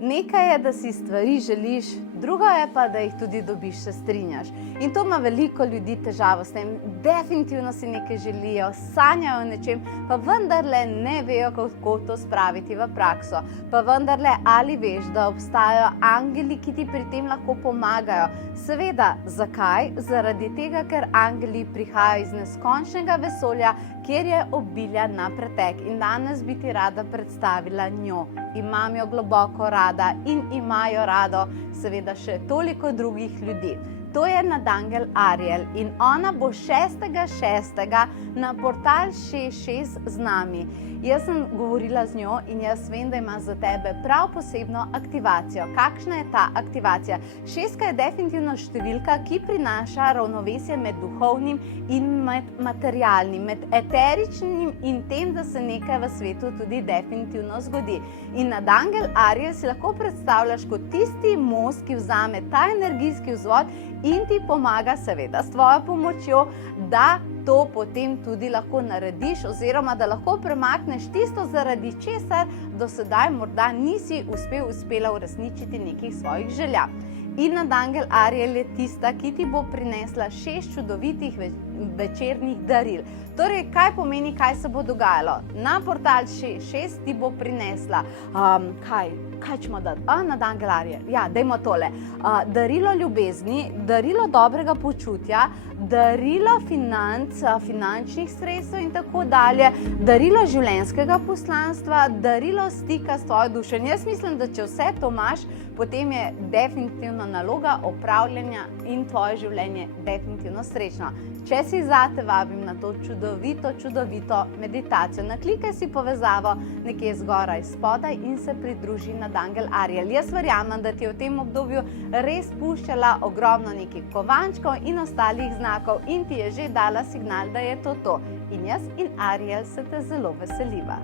Nekaj je, da si stvari želiš, drugo je pa, da jih tudi dobiš, se strinjaš. In to ima veliko ljudi težavo s tem. Definitivno si nekaj želijo, sanjajo o nečem, pa vendarle ne vejo, kako to spraviti v prakso. Pa vendarle, ali veš, da obstajajo angeli, ki ti pri tem lahko pomagajo? Seveda, zakaj? Zaradi tega, ker angeli prihajajo iz neskončnega vesolja, kjer je obilja na pretek. In danes bi ti rada predstavila njo. Imam jo globoko rada in imajo rado seveda še toliko drugih ljudi. To je nadangel Ariel in ona bo 6.6. na portal 6.6 z nami. Jaz sem govorila z njo in jaz vem, da ima za tebe prav posebno aktivacijo. Kakšna je ta aktivacija? 6 je definitivno številka, ki prinaša ravnovesje med duhovnim in med materialnim, med eteričnim in tem, da se nekaj v svetu tudi definitivno zgodi. In nadangel Ariel si lahko predstavljaš kot tisti most, ki vzame ta energijski vzvod in ti pomaga seveda s tvojo pomočjo, da to potem tudi lahko narediš oziroma da lahko premakneš tisto, zaradi česar do sedaj morda nisi uspela uresničiti nekih svojih želja. In nadangel Ariel je tista, ki ti bo prinesla 6 čudovitih večernih daril. Torej, kaj pomeni, kaj se bo dogajalo? Na portal 6.6 ti bo prinesla, kaj ćemo dati? Nadangel Ariel, ja, dajmo tole. Darilo ljubezni, darilo dobrega počutja, darilo finančnih sredstev in tako dalje, darilo življenjskega poslanstva, darilo stika s tvojo dušo. In jaz mislim, da če vse to imaš, potem je definitivno naloga opravljanja in tvoje življenje definitivno srečno. Če si zate, vabim na to čudovito meditacijo. Naklikaj si povezavo nekje zgoraj spodaj in se pridruži nadangel Ariel. Jaz verjamem, da ti je v tem obdobju res puščala ogromno nekih kovančkov in ostalih znakov in ti je že dala signal, da je to to. In jaz in Ariel se te zelo veseliva.